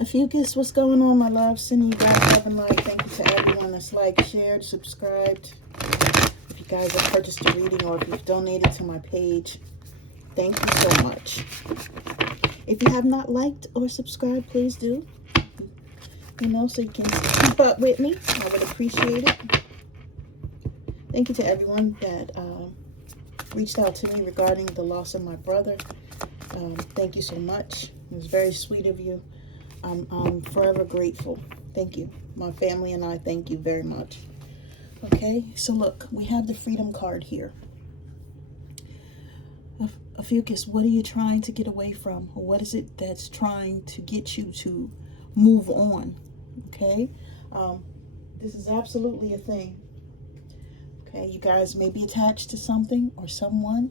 Ophiuchus, what's going on, my love? Sending you guys love and light. Thank you to everyone that's liked, shared, subscribed. If you guys have purchased a reading or if you've donated to my page, thank you so much. If you have not liked or subscribed, please do. So you can keep up with me. I would appreciate it. Thank you to everyone that reached out to me regarding the loss of my brother. Thank you so much. It was very sweet of you. I'm forever grateful. Thank you. My family and I thank you very much. Okay, so look, we have the freedom card here. Ophiuchus, what are you trying to get away from? Or what is it that's trying to get you to move on? Okay, this is absolutely a thing. Okay, you guys may be attached to something or someone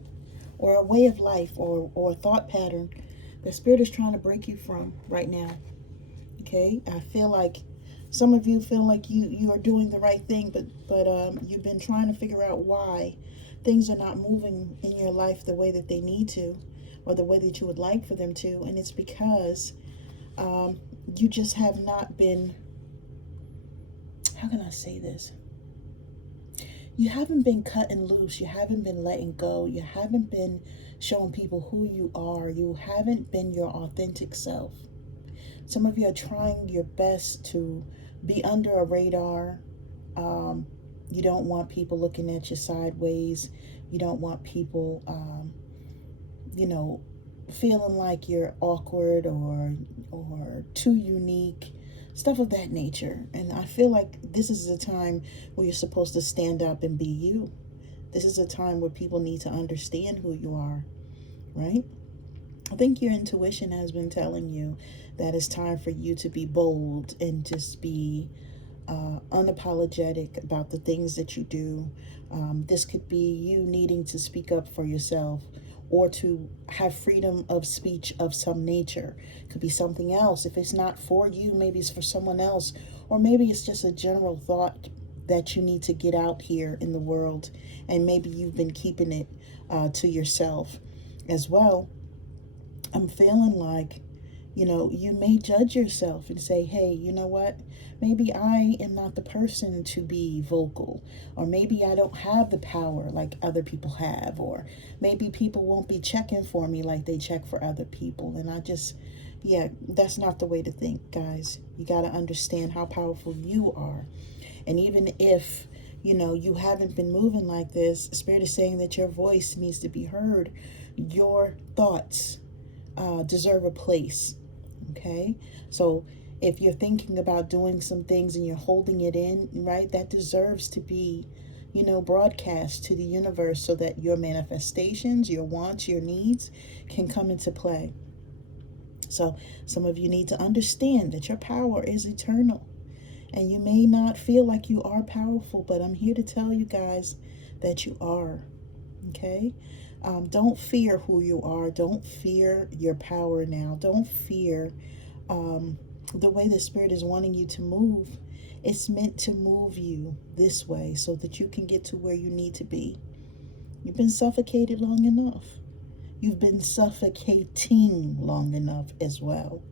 or a way of life or a thought pattern that Spirit is trying to break you from right now. Okay, I feel like some of you feel like you are doing the right thing, but you've been trying to figure out why things are not moving in your life the way that they need to, or the way that you would like for them to, and it's because you just have not been, how can I say this? You haven't been cutting loose. You haven't been letting go. You haven't been showing people who you are. You haven't been your authentic self. Some of you are trying your best to be under a radar. You don't want people looking at you sideways. You don't want people, feeling like you're awkward or too unique, stuff of that nature. And I feel like this is a time where you're supposed to stand up and be you. This is a time where people need to understand who you are, right? I think your intuition has been telling you that it's time for you to be bold and just be unapologetic about the things that you do. This could be you needing to speak up for yourself or to have freedom of speech of some nature. It could be something else. If it's not for you, maybe it's for someone else, or maybe it's just a general thought that you need to get out here in the world, and maybe you've been keeping it to yourself as well. I'm feeling like, you may judge yourself and say, hey, you know what? Maybe I am not the person to be vocal, or maybe I don't have the power like other people have, or maybe people won't be checking for me like they check for other people. And that's not the way to think, guys. You got to understand how powerful you are. And even if, you haven't been moving like this, Spirit is saying that your voice needs to be heard. Your thoughts deserve a place. Okay, so if you're thinking about doing some things and you're holding it in, right, that deserves to be, broadcast to the universe so that your manifestations, your wants, your needs can come into play. So some of you need to understand that your power is eternal. And you may not feel like you are powerful, but I'm here to tell you guys that you are. Okay? Don't fear who you are. Don't fear your power now. Don't fear the way the Spirit is wanting you to move. It's meant to move you this way so that you can get to where you need to be. You've been suffocated long enough. You've been suffocating long enough as well.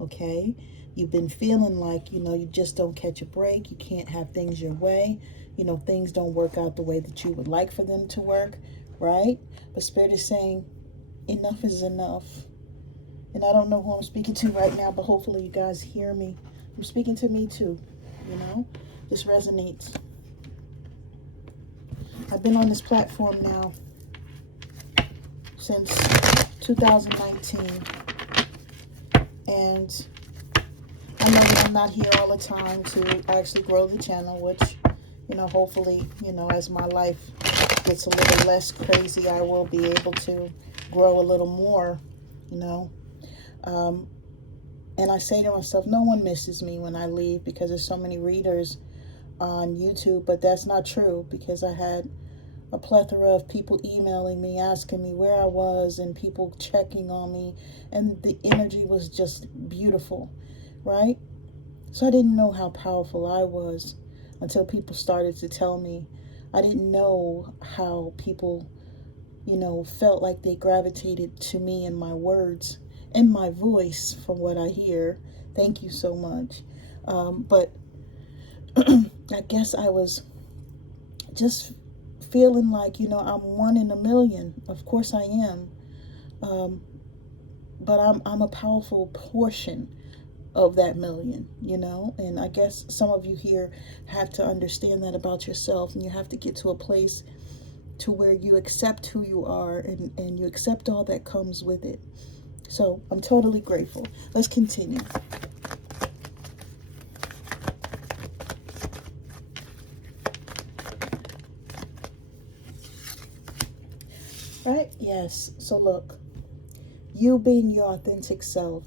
Okay? You've been feeling like, you just don't catch a break. You can't have things your way. Things don't work out the way that you would like for them to work, right? But Spirit is saying, enough is enough. And I don't know who I'm speaking to right now, but hopefully you guys hear me. I'm speaking to me too, This resonates. I've been on this platform now since 2019. And I know that I'm not here all the time to actually grow the channel, which, hopefully, as my life gets a little less crazy, I will be able to grow a little more, And I say to myself, no one misses me when I leave because there's so many readers on YouTube, but that's not true because I had a plethora of people emailing me, asking me where I was, and people checking on me, and the energy was just beautiful, right? So I didn't know how powerful I was until people started to tell me. I didn't know how people, felt like they gravitated to me and my words and my voice, from what I hear, Thank you so much. But I guess I was just feeling like, I'm one in a million. Of course I am. Um, but I'm a powerful portion of that million, and I guess some of you here have to understand that about yourself, and you have to get to a place to where you accept who you are, and you accept all that comes with it. So I'm totally grateful. Let's continue. Right? Yes. So look, you being your authentic self,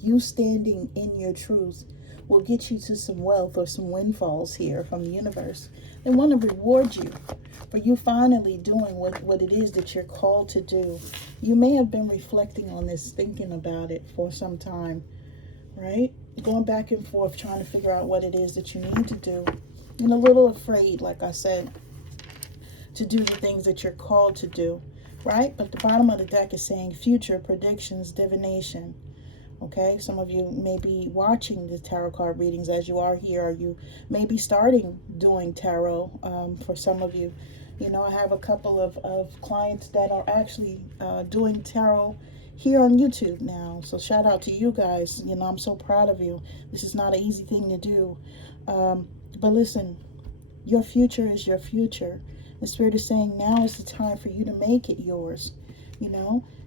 you standing in your truth, will get you to some wealth or some windfalls here from the universe. They want to reward you for you finally doing what it is that you're called to do. You may have been reflecting on this, thinking about it for some time, right? Going back and forth, trying to figure out what it is that you need to do. And a little afraid, like I said, to do the things that you're called to do, right? But the bottom of the deck is saying future predictions, divination. Okay, some of you may be watching the tarot card readings as you are here, or you may be starting doing tarot. For some of you, I have a couple of clients that are actually doing tarot here on YouTube now. So shout out to you guys. I'm so proud of you. This is not an easy thing to do. But listen, your future is your future. The Spirit is saying now is the time for you to make it yours.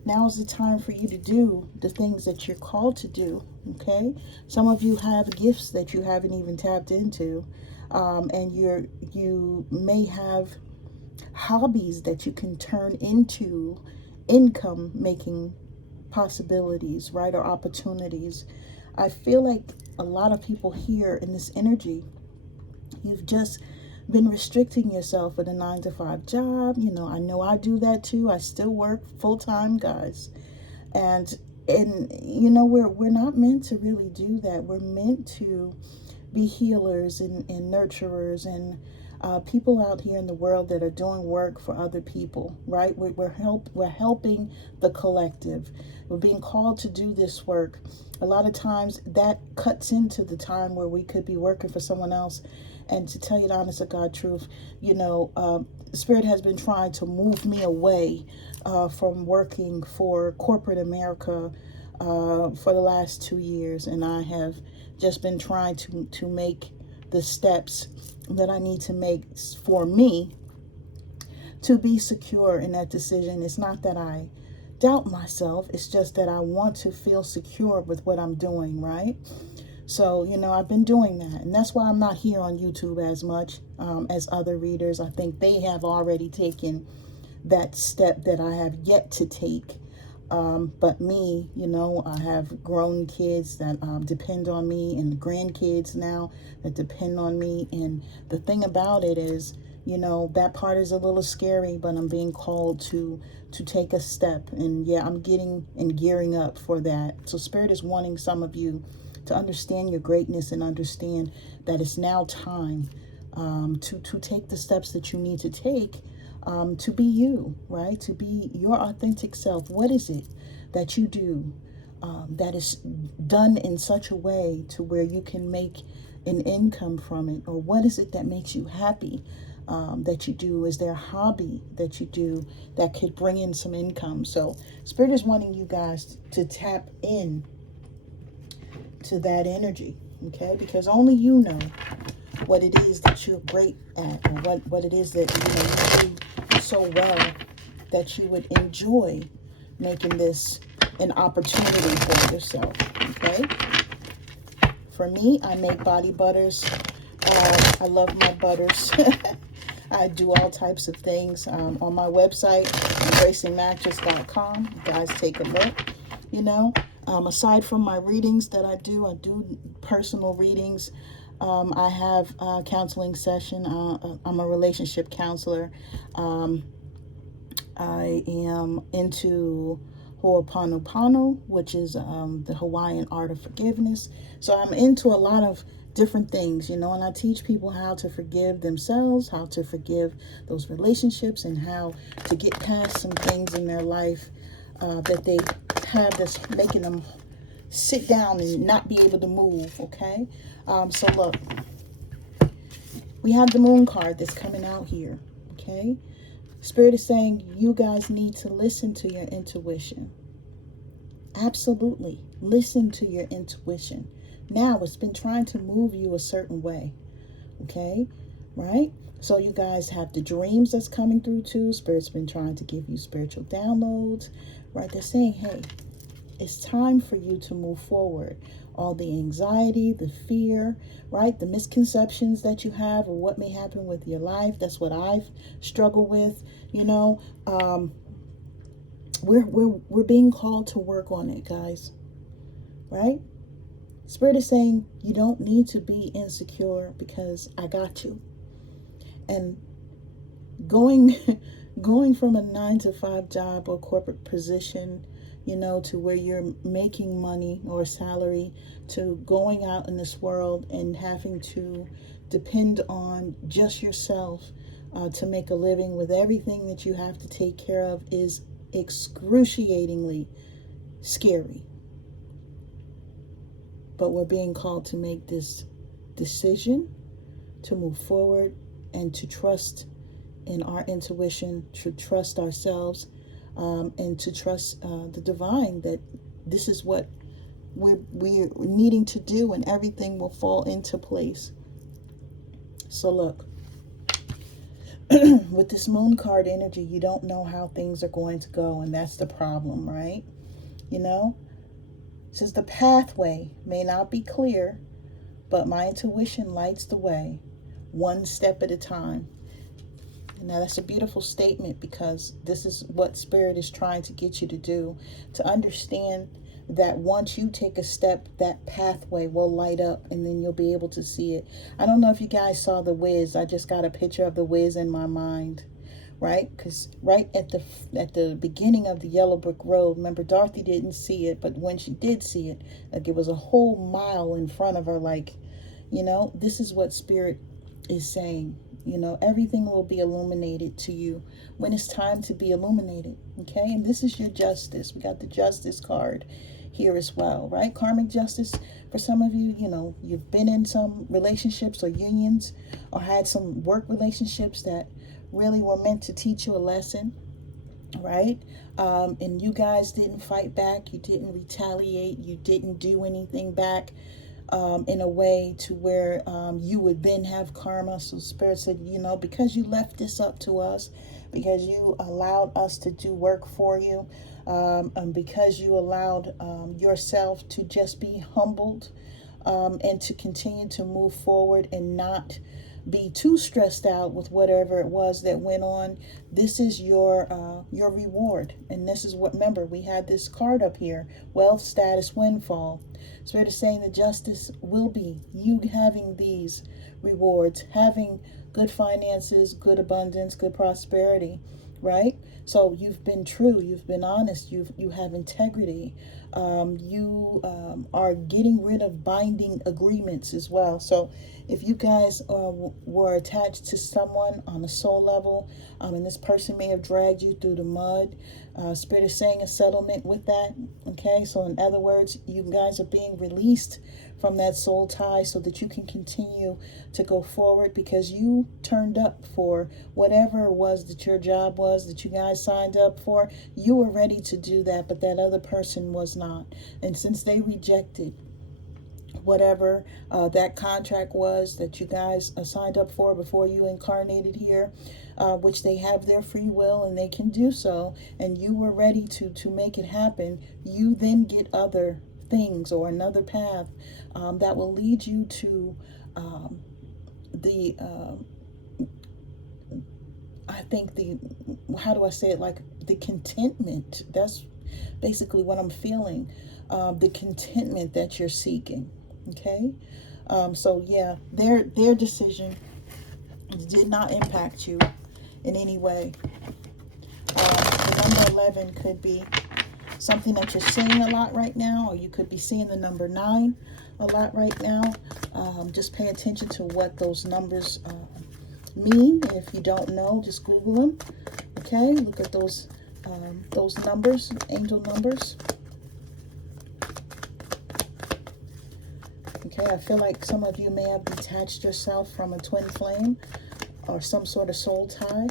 Now is the time for you to do the things that you're called to do, okay? Some of you have gifts that you haven't even tapped into, and you may have hobbies that you can turn into income-making possibilities, right, or opportunities. I feel like a lot of people here in this energy, you've just been restricting yourself with a 9-to-5 job. I know I do that too. I still work full-time, guys. And we're not meant to really do that. We're meant to be healers and nurturers and people out here in the world that are doing work for other people, right? We're helping the collective. We're being called to do this work. A lot of times that cuts into the time where we could be working for someone else. And to tell you the honest to God truth, Spirit has been trying to move me away from working for corporate America for the last 2 years. And I have just been trying to make the steps that I need to make for me to be secure in that decision. It's not that I doubt myself. It's just that I want to feel secure with what I'm doing, right? So, I've been doing that. And that's why I'm not here on YouTube as much as other readers. I think they have already taken that step that I have yet to take. But me, I have grown kids that depend on me, and grandkids now that depend on me. And the thing about it is, that part is a little scary, but I'm being called to take a step. And yeah, I'm getting and gearing up for that. So Spirit is wanting some of you to understand your greatness and understand that it's now time to take the steps that you need to take to be you, right? To be your authentic self. What is it that you do that is done in such a way to where you can make an income from it? Or what is it that makes you happy that you do? Is there a hobby that you do that could bring in some income? So Spirit is wanting you guys to tap in to that energy, okay? Because only you know what it is that you're great at, or what it is that you do so well that you would enjoy making this an opportunity for yourself, okay? For me, I make body butters. I love my butters. I do all types of things on my website, embracingmattress.com. You guys take a look, aside from my readings that I do personal readings. I have a counseling session. I'm a relationship counselor. I am into Ho'oponopono, which is the Hawaiian art of forgiveness. So I'm into a lot of different things, and I teach people how to forgive themselves, how to forgive those relationships, and how to get past some things in their life that they have that's making them sit down and not be able to move, okay? So look, we have the moon card that's coming out here, okay? Spirit is saying you guys need to listen to your intuition. Absolutely. Listen to your intuition. Now, it's been trying to move you a certain way, okay? Right? So you guys have the dreams that's coming through too. Spirit's been trying to give you spiritual downloads, right? They're saying, hey, it's time for you to move forward. All the anxiety, the fear, right? The misconceptions that you have of what may happen with your life. That's what I've struggled with, you know. We're being called to work on it, guys, right? Spirit is saying you don't need to be insecure because I got you. And going from a 9-to-5 job or corporate position, you know, to where you're making money or salary, to going out in this world and having to depend on just yourself to make a living with everything that you have to take care of is excruciatingly scary. But we're being called to make this decision to move forward and to trust in our intuition, to trust ourselves, and to trust the divine, that this is what we're needing to do, and everything will fall into place. So look, with this moon card energy, you don't know how things are going to go, and that's the problem, right? You know, it says the pathway may not be clear, but my intuition lights the way, one step at a time. Now that's a beautiful statement, because this is what Spirit is trying to get you to do, to understand that once you take a step, that pathway will light up, and then you'll be able to see it. I don't know if you guys saw The Wiz. I just got a picture of The Wiz in my mind, right? Because right at the beginning of the Yellow Brick Road, remember, Dorothy didn't see it, but when she did see it, like, it was a whole mile in front of her. Like, you know, this is what Spirit is saying. You know, everything will be illuminated to you when it's time to be illuminated, okay? And this is your justice. We got the justice card here as well, right? Karmic justice. For some of you, you know, you've been in some relationships or unions, or had some work relationships that really were meant to teach you a lesson, right? And you guys didn't fight back. You didn't retaliate. You didn't do anything back in a way to where you would then have karma. So Spirit said, you know, because you left this up to us, because you allowed us to do work for you, and because you allowed yourself to just be humbled, and to continue to move forward and not be too stressed out with whatever it was that went on, this is your reward. And this is what, remember, we had this card up here, wealth, status, windfall. Spirit is saying the justice will be you having these rewards, having good finances, good abundance, good prosperity, right? So you've been true, you've been honest, you have integrity. You are getting rid of binding agreements as well. So if you guys were attached to someone on a soul level, and this person may have dragged you through the mud, Spirit is saying a settlement with that. Okay, so in other words, you guys are being released from that soul tie so that you can continue to go forward, because you turned up for whatever it was that your job was that you guys signed up for. You were ready to do that, but that other person was not. And since they rejected whatever that contract was that you guys signed up for before you incarnated here, which they have their free will and they can do so, and you were ready to make it happen, you then get other things or another path that will lead you to I think how do I say it, like the contentment. That's basically what I'm feeling, the contentment that you're seeking. Okay, so yeah, their decision did not impact you in any way. The number 11 could be something that you're seeing a lot right now, or you could be seeing the number 9 a lot right now. Just pay attention to what those numbers mean. If you don't know, just Google them. Okay, look at those numbers, angel numbers. Okay, I feel like some of you may have detached yourself from a twin flame or some sort of soul tie,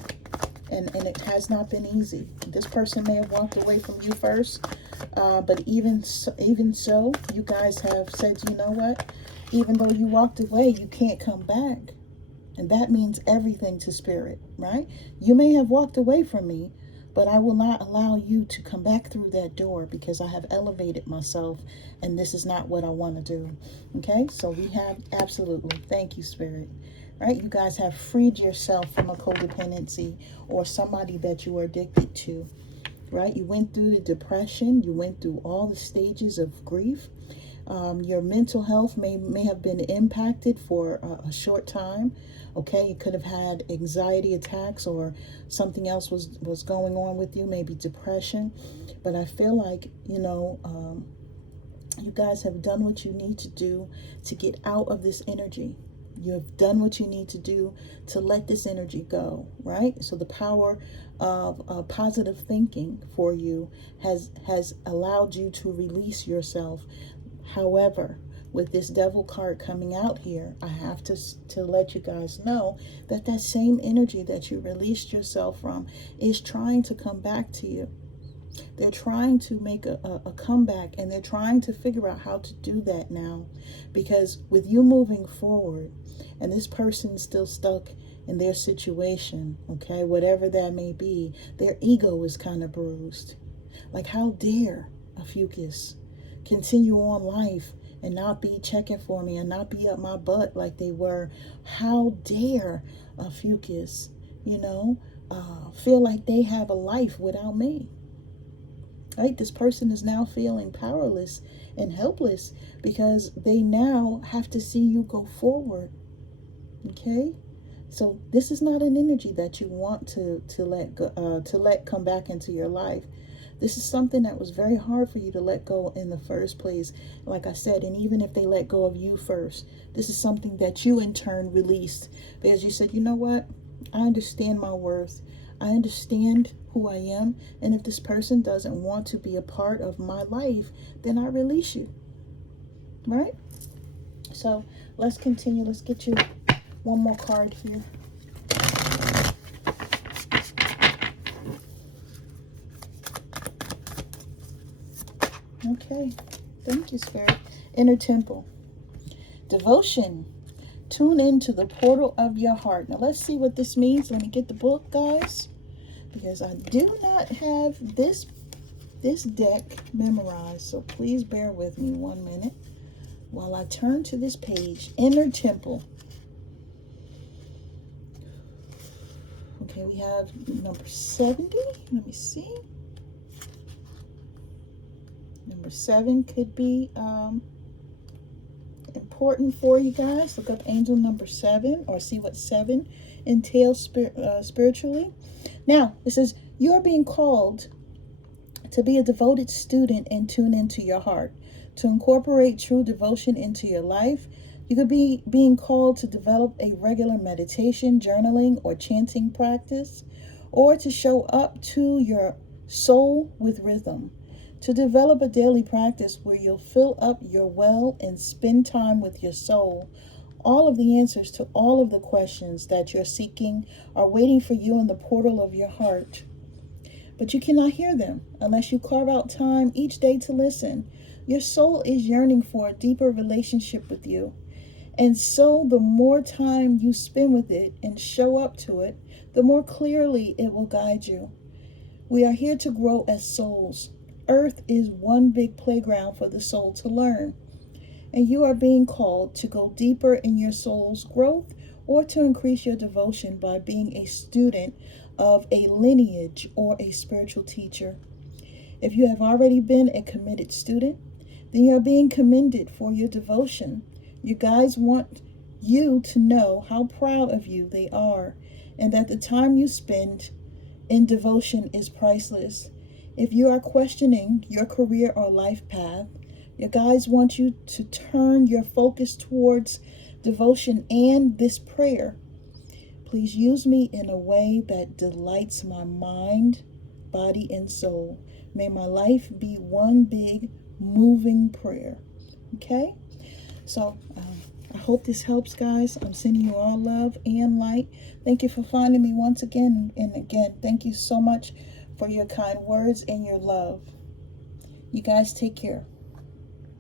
and it has not been easy. This person may have walked away from you first, but even so, you guys have said, you know what? Even though you walked away, you can't come back. And that means everything to spirit, right? You may have walked away from me, but I will not allow you to come back through that door because I have elevated myself and this is not what I want to do. Okay, so we have absolutely, thank you, Spirit. Right, you guys have freed yourself from a codependency or somebody that you are addicted to. Right, you went through the depression, you went through all the stages of grief. Your mental health may have been impacted for a short time. Okay, you could have had anxiety attacks or something else was going on with you, maybe depression. But I feel like, you guys have done what you need to do to get out of this energy. You have done what you need to do to let this energy go, right? So the power of positive thinking for you has allowed you to release yourself. However, with this devil card coming out here, I have to let you guys know that that same energy that you released yourself from is trying to come back to you. They're trying to make a comeback, and they're trying to figure out how to do that now. Because with you moving forward, and this person still stuck in their situation, okay, whatever that may be, their ego is kind of bruised. Like, how dare Ophiuchus continue on life and not be checking for me and not be up my butt like they were? How dare Ophiuchus, feel like they have a life without me? Right? This person is now feeling powerless and helpless because they now have to see you go forward. Okay? So this is not an energy that you want to let go, to let come back into your life. This is something that was very hard for you to let go in the first place. Like I said, and even if they let go of you first, this is something that you in turn released because you said, you know what? I understand my worth. I understand who I am. And if this person doesn't want to be a part of my life, then I release you. Right? So let's continue. Let's get you one more card here. Okay. Thank you, Spirit. Inner Temple. Devotion. Tune into the portal of your heart. Now let's see what this means. Let me get the book, guys, because I do not have this deck memorized. So please bear with me 1 minute while I turn to this page. Inner Temple. Okay, we have number 70. Let me see. Number 7 could be important for you guys. Look up angel number 7 or see what 7 entails spiritually. Now, it says, you are being called to be a devoted student and tune into your heart, to incorporate true devotion into your life. You could be being called to develop a regular meditation, journaling, or chanting practice, or to show up to your soul with rhythm, to develop a daily practice where you'll fill up your well and spend time with your soul. All of the answers to all of the questions that you're seeking are waiting for you in the portal of your heart. But you cannot hear them unless you carve out time each day to listen. Your soul is yearning for a deeper relationship with you. And so the more time you spend with it and show up to it, the more clearly it will guide you. We are here to grow as souls. Earth is one big playground for the soul to learn. And you are being called to go deeper in your soul's growth or to increase your devotion by being a student of a lineage or a spiritual teacher. If you have already been a committed student, then you are being commended for your devotion. You guys want you to know how proud of you they are, and that the time you spend in devotion is priceless. If you are questioning your career or life path, your guides want you to turn your focus towards devotion and this prayer. Please use me in a way that delights my mind, body, and soul. May my life be one big moving prayer. Okay? So I hope this helps, guys. I'm sending you all love and light. Thank you for finding me once again. And again, thank you so much for your kind words and your love. You guys take care.